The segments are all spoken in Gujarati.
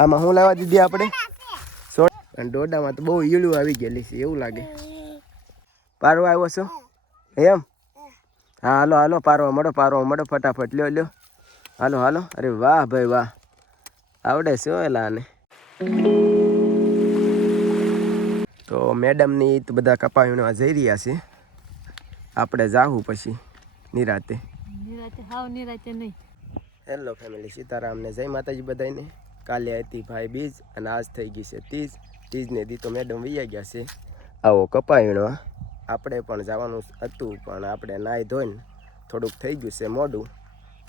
આમાં શું લાવવા દીધી આપણે? અને ડોડામાં તો બહુ ઈળું આવી ગયેલી છે એવું લાગે. પારવા આવ્યો છો એમ? હા હાલો હાલો, પારવા મળો ફટાફટ, લ્યો. હાલો. અરે વાહ ભાઈ વાહ, આવડે છે એલા આને. તો મેડમની તો બધા કપા વીણવા જઈ રહ્યા છે. આપણે જાવું પછી નિરાતે નહીં. હેલો ફેમિલી, સીતારામને જય માતાજી બધાને. કાલે હતી ભાઈ બીજ અને આજ થઈ ગઈ છે તીજ. તીજને દી તો મેડમ વૈયા ગયા છે. આવો કપા વીણવા આપણે પણ જવાનું હતું, પણ આપણે નાહી ધોઈને થોડુંક થઈ ગયું છે મોડું,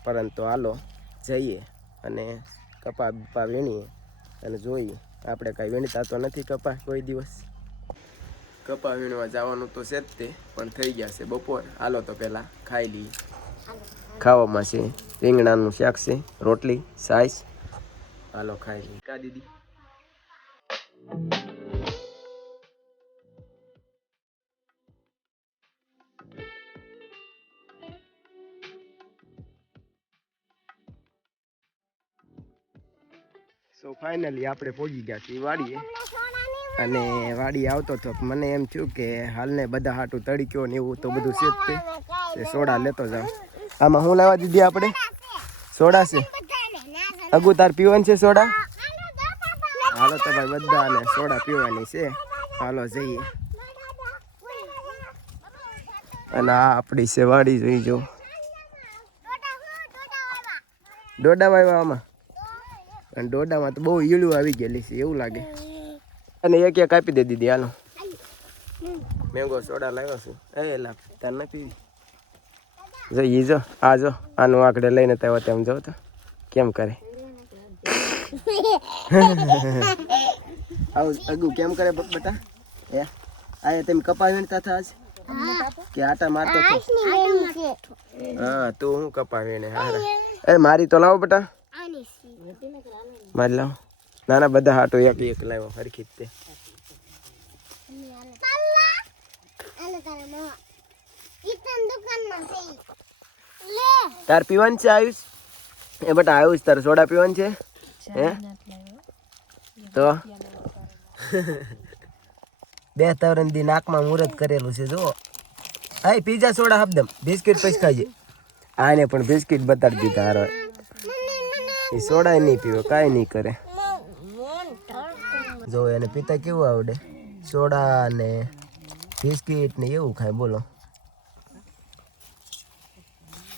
પરંતુ હાલો જઈએ અને કપા બપા વીણીએ અને જોઈએ. આપણે કાંઈ વીણતા તો નથી કપા કોઈ દિવસ. કપા વીણવા જવાનું તો છે જ તે, પણ થઈ ગયા છે બપોર. હાલો તો પહેલાં ખાઈ લઈએ. ખાવામાં છે રીંગણાનું શાક છે, રોટલી, છાશ. હાલો ખાઈ લઈએ. કા દીદી? સો ફાઇનલી આપણે પહોંચી ગયા છીએ વાડીએ. અને વાડી આવતો તો મને એમ થયું કે હાલને બધા હાટું તડક્યો ને એવું તો બધું છે જ તે સોડા લેતો જાઉં. આમાં શું લાવવા દીધી આપણે? સોડા છે. અગુ તાર પીવાની છે સોડા? હાલો તો ભાઈ બધાને સોડા પીવાની છે. હાલો જઈએ. અને આ આપણી છે વાડી, જોઈ જો. ડોડા વાવ્યા આમાં, અને ડોડામાં તો બહુ ઈળું આવી ગયેલી છે એવું લાગે. અને એક આપી દે દીદી. હાલો મેંગો સોડા લાવ્યો છું. લા તાર ના પીવી? જઈએ જો આનું આંકડે લઈને તો તેમ જો તો કેમ કરે. આવું અગુ કેમ કરે બટા? આ તેમ કપા વીણતા થા કે આટા મારતો હતો? હા તું હું કપા વીણે હારા. મારી તો લાવો બટા, મારી લાવો. નાના બધા હાટો એક લાવ્યો હરખી જ તે. તાર પીવાનું છે આયુષ? એ બટા આયુષ તાર સોડા પીવાનું છે હે? તો 2-3 દી નાકમાં મુહૂર્ત કરેલું છે જો. હા પીઝા સોડા હબદમ બિસ્કિટ પછી ખાજે. આને પણ બિસ્કિટ બતાડી દીધા હારો. એ સોડા નહીં પીવે, કાંઈ નહીં કરે. જો એને પીતા કેવું આવડે, સોડા ને બિસ્કિટ ને એવું ખાય. બોલો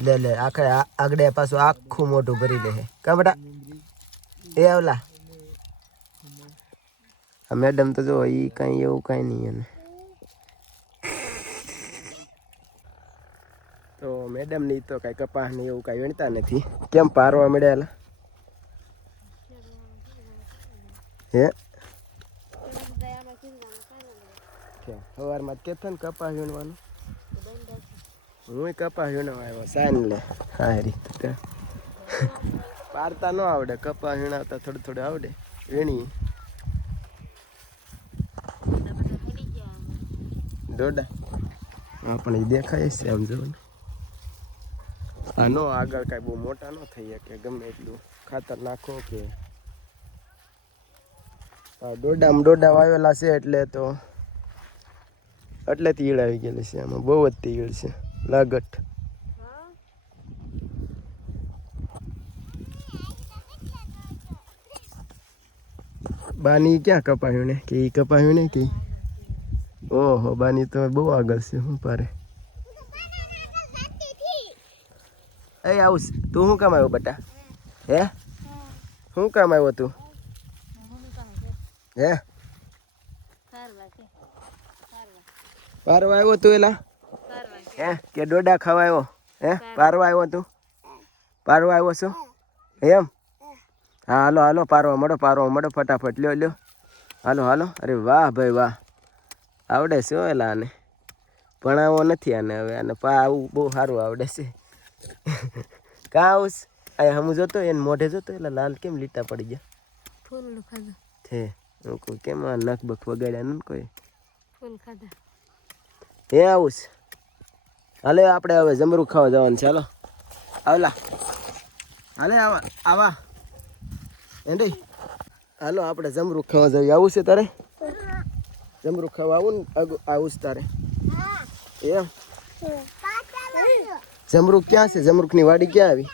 લે આખે આગળ પાછું આખું મોઢું ભરી લે. કા બેટા? એ આવલા આ મેડમ તો જો એ કાંઈ એવું કાંઈ નહીં એને. તો મેડમ ની તો કાંઈ કપાસ ને એવું કાંઈ વીણતા નથી. કેમ પારવા મળ્યા? હે સવારમાં કેતા ને કપાસ વીણવાનું? હું કપાસ વીણવા આવ્યો સાન લે. હારી પારતા ન આવડે, કપાસ વીણાવતા થોડું આવડે. વીણી ડોડા આપણે દેખાય છે આમ જો ને. આ નો આગળ કાંઈ બહુ મોટા ન થઈ શકે, ગમે એટલું ખાતર નાખો કે. ડોડા વાવેલા છે એટલેથી ઈળ આવી ગયેલી છે. આમાં બહુ જ ઈળ છે લાગટ. બાની ક્યાં કપાયું ને કે કપાયું ને કે? ઓહો બાની તો બહુ આગળ છે. શું પારે આવું. તું શું કામ આવ્યો બટા? હે શું કામ આવ્યો તું? હે પારવા આવ્યો તું એલા? હે કે ડોડા ખાવા આવ્યો? હે પારવા આવ્યો તું? પારવા આવ્યો છો એમ? હા હાલો પારવા મળો ફટાફટ, લ્યો. હાલો. અરે વાહ ભાઈ વાહ, આવડે છે એલા આને. ભણાવો નથી આને હવે. આને આવું બહુ સારું આવડે છે. કાં આવું આ હમું જોતો એને મોઢે જોતો એટલે લાલ કેમ લીટા પડી ગયા? ફૂલ ખાધા છે. કેમ આ નખ બખ વગાડ્યા ને કોઈ ફૂલ ખાધા હે? આવું હાલે આપણે હવે જમરૂ ખાવા જવાનું છે. હાલો આવલા હાલે આવા એન્ડી હાલો આપણે જમરૂખ ખાવા જઈએ. આવું છે તારે? જમરૂખ ખાવા આવું ને? આવું છે તારે એમ? જમરૂખ ક્યાં છે? જમરૂખની વાડી ક્યાં આવી?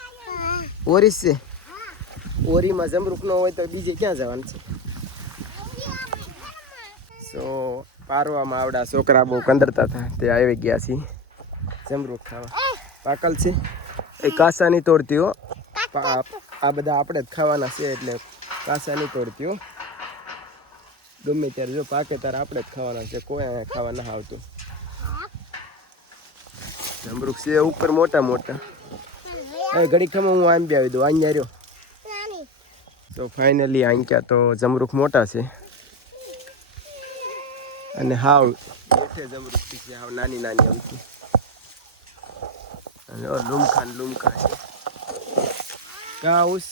ઓરીસ છે. ઓરીમાં જમરૂખ ન હોય તો બીજે ક્યાં જવાનું છે? સો પારવામાં આવડા છોકરા બહુ કંદરતા હતા, તે આવી ગયા છીએ જમરૂખ ખાવા. પાકલ છે એ કાસા નહીં તોડતી હો. આ બધા આપણે જ ખાવાના છે એટલે કાસા નહીં તોડતી હો. ગમે ત્યારે જો પાકે ત્યારે આપણે જ ખાવાના છે, કોઈ અહીંયા ખાવા ના આવતું. જમરૂખ છે ઉપર મોટા મોટા. એ ઘડી ખમા હું આંબી આવી દઉં. અહીંયા રહ્યો. તો ફાઇનલી આંક્યા તો જમરૂખ મોટા છે અને હાવ બેઠે જમરૂખ છે, હાવ નાની નાની અમથી. અને લૂમખા ને લૂમખા છે. કાં ઉસ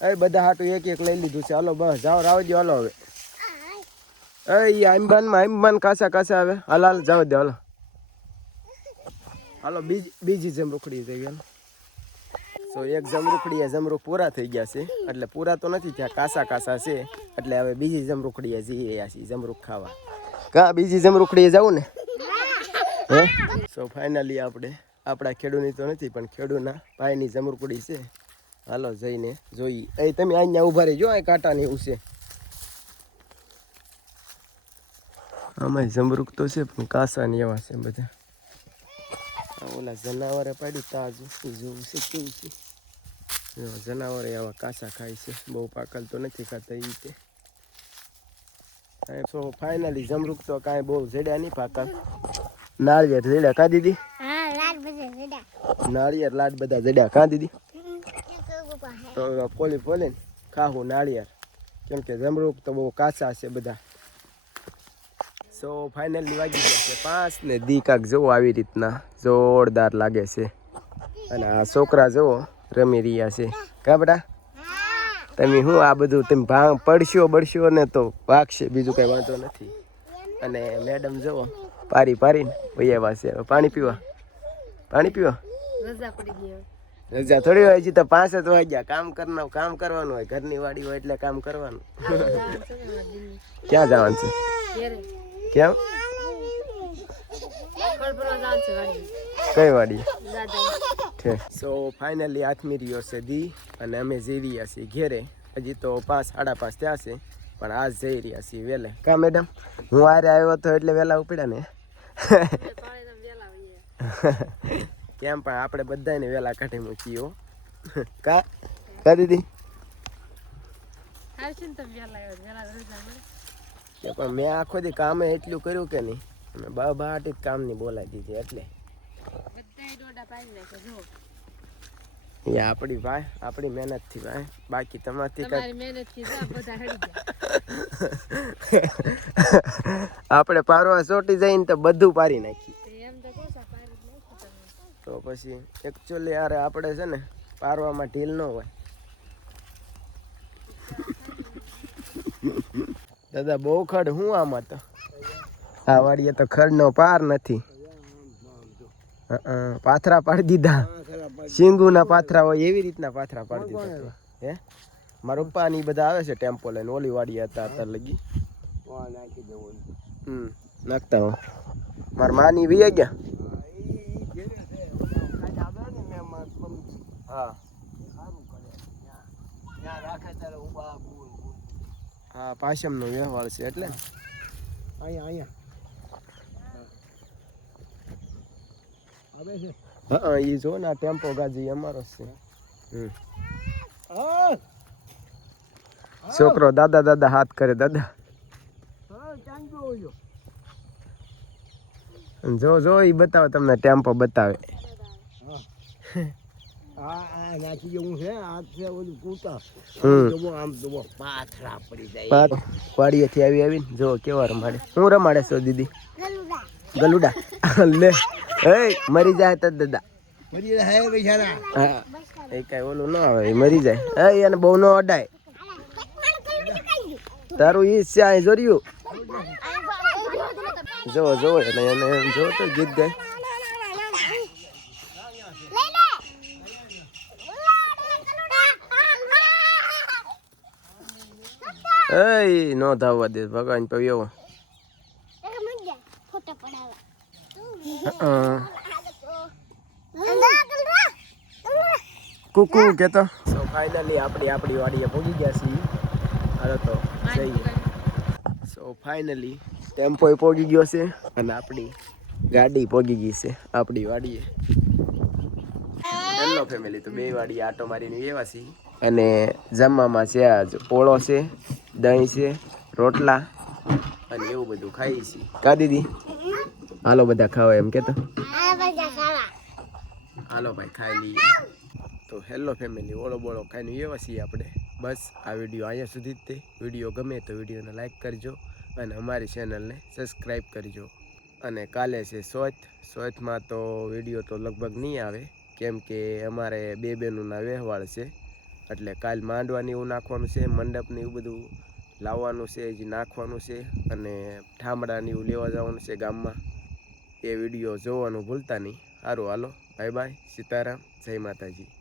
એ બધા હાટું એક એક લઈ લીધું છે. હાલો બસ જાઓ, રાવજો. હાલો હવે એ આંબાન કાસા કાસા આવે. હાલ હાલ જાવ દે. હાલો હાલો બીજી જમરૂખડી થઈ ગઈ. તો એક જમરૂખડી એ જમરૂખ પૂરા થઈ ગયા છે, એટલે પૂરા તો નથી થયા, કાસા કાસા છે. એટલે હવે બીજી જમરૂખડી એ જઈ રહ્યા છીએ જમરૂખ ખાવા. કા બીજી જમરૂખડી જવું ને? હે સો ફાઇનલી આપણે આપણા ખેડૂની તો નથી પણ ખેડૂના ભાઈની જમરૂખડી છે. હાલો જઈને જોઈ. એ તમે અહીંયા ઊભા રહેજો, આ કાંટાની એવું છે. આમાં જમરૂખ તો છે પણ કાસાની એવા છે બધા. ઓલા જનાવરે પાડ્યું તાજું જોવું છે કેવું છે. જનાવરે આવા કાસા ખાય છે, બહુ પાકલ તો નથી ખાતા એ રીતે. સો ફાઇનલી જમરૂખ તો કાંઈ બહુ જડ્યા નહીં પાકલ. નાળિયેર જડ્યા કાં દીદી? નાળિયેર લાડ બધા જડ્યા કાં દીદી? તો પોલી પોલીને ખાવું નાળિયેર, કેમ કે જમરૂખ તો બહુ કાચા છે બધા. સો ફાઇનલી વાગી ગયા છે 5 ને દી કાક જુઓ આવી રીતના જોરદાર લાગે છે. અને આ છોકરા જુઓ રમી રહ્યા છે. કા બેટા તમે શું આ બધું તમે પડશો ને તો વાગશે, બીજું કઈ વાંધો નથી. અને મેડમ જુઓ પારી પારીને વૈયા છે. પાણી પીવા રજા થોડી હોય છે તો 5 જ વાગ્યા. કામ કરવાનું હોય, ઘરની વાડી હોય એટલે કામ કરવાનું. ક્યાં જવાનું છે? કેમ? કઈ વાડી? સો ફાઇનલી આથમી રહ્યો છે દી અને અમે જઈ રહ્યા છીએ ઘેરે. હજી તો 5 સાડા 5 થયા છે પણ આજ જઈ રહ્યા છીએ વહેલે. કા મેડમ? હું આરે આવ્યો હતો એટલે વહેલા ઉપડ્યા ને. કેમ પણ આપણે બધાને વહેલા કાઢી મૂકીએ. કા દીદી? પણ મેં આખો દી કામે એટલું કર્યું કે નહીં, અમે બા હાટી જ કામની બોલાવી દીધી એટલે. આપણી ભાઈ આપણી મહેનત થી ભાઈ, બાકી તમારથી આપણે પારવા ચોટી જઈને તો બધું પારી નાખી. તો પછી એકચ્યુઅલી યાર આપણે છે ને પારવામાં ઢીલ ન હોય. દાદા બહુ ખડ હું આમાં તો આ વાડીએ તો ખડ નો પાર નથી. પાથરા પાડી દીધા, સિંગુના પાથરા હોય એવી રીતના પાથરા પાડી દીધા. હે મારા પપ્પા ની બધા આવે છે ટેમ્પો લઈને, ઓલી વાડી હતા અત્યારે લગી નાખતા હો. મારા માની વી ગયા. હા હા પાછમનો વ્યવહાર છે એટલે અહીંયા હા એ જો ને ટેમ્પો ગાજી અમારો છે. છોકરો દાદા હાથ કરે. દાદા જો એ બતાવે તમને, ટેમ્પો બતાવે. વાડીએથી આવીને જો કેવા રમાડે. શું રમાડે છો દીદી? ગલુડા લે મરી જાય તો દાદા. હા એ કઈ ઓલું ના આવે, મરી જાય. એને બહુ ન અડાય. તારું ઈ છે અહીં જોર્યું. જો એટલે એને જો તો ગીત ગાય. એ નો ધાવવા દે ભગવાન પવ્યો કુકુ કેતો સો ફાઇનલી આપણી વાડીએ પહોંચી ગયા છીએ. હાલો તો જઈએ. સો ફાઇનલી ટેમ્પો પહોંચી ગયો છે અને આપણી ગાડી પહોંચી ગઈ છે આપણી વાડીએ. હેલો ફેમિલી, તો બે વાડીએ આટો મારીને એવા છીએ અને જમવામાં છે આજ પોળો છે, દહીં છે, રોટલા અને એવું બધું ખાઈએ છીએ. કા દીદી? હાલો બધા ખાવા એમ કેતો. હાલો ભાઈ ખાઈ લઈએ. તો હેલો ફેમિલી, ઓળો બોળો ખાઈને એવા છીએ આપણે. બસ આ વિડીયો અહીંયા સુધી જ તે. વિડીયો ગમે તો વિડીયોને લાઈક કરજો અને અમારી ચેનલને સબસ્ક્રાઈબ કરજો. અને કાલે છે સોચમાં તો વિડીયો તો લગભગ નહીં આવે, કેમ કે અમારે બે બહેનોના વ્યવહાર છે. એટલે કાલ માંડવાની એવું નાખવાનું છે, મંડપને એવું બધું લાવવાનું છે, જે નાખવાનું છે અને ઠામડાને એવું લેવા જવાનું છે ગામમાં. એ વિડીયો જોવાનું ભૂલતા નહીં. સારું હાલો, બાય બાય, સીતારામ, જય માતાજી.